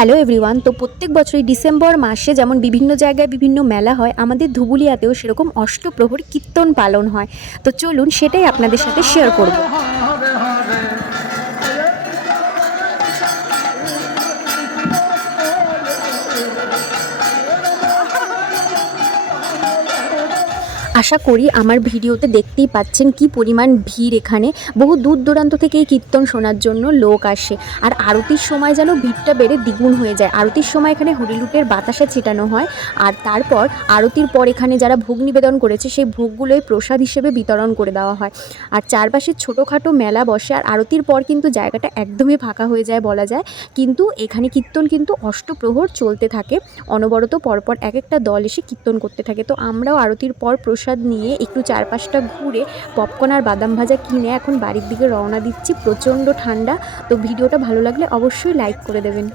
Hello everyone. তো প্রত্যেক বছরই ডিসেম্বর মাসে যেমন বিভিন্ন জায়গায় বিভিন্ন মেলা হয়, আমাদের ধুবুলিয়াতেও সেরকম অষ্টপ্রহর কীর্তন পালন হয়। তো চলুন সেটাই আপনাদের সাথে শেয়ার করব। আশা করি আমার ভিডিওতে দেখতেই পাচ্ছেন কি পরিমাণ ভিড় এখানে। বহু দূর দূরান্ত থেকে এই কীর্তন শোনার জন্য লোক আসে। আর আরতির সময় যেন ভিড়টা বেড়ে দ্বিগুণ হয়ে যায়। আরতির সময় এখানে হরিলুটের বাতাসা ছিটানো হয়, আর তারপর আরতির পর এখানে যারা ভোগ নিবেদন করেছে সেই ভোগগুলোই প্রসাদ হিসেবে বিতরণ করে দেওয়া হয়। আর চারপাশে ছোটোখাটো মেলা বসে, আর আরতির পর কিন্তু জায়গাটা একদমই ফাঁকা হয়ে যায় বলা যায়। কিন্তু এখানে কীর্তন কিন্তু অষ্টপ্রহর চলতে থাকে, অনবরত পরপর এক একটা দল এসে কীর্তন করতে থাকে। তো আমরাও আরতির পর প্রসাদ নিয়ে একটু চারপাশটা ঘুরে পপকর্ন আর বাদাম ভাজা কিনে এখন বাড়ির দিকে রওনা দিচ্ছি। প্রচণ্ড ঠান্ডা। তো ভিডিওটা ভালো লাগলে অবশ্যই লাইক করে দেবেন।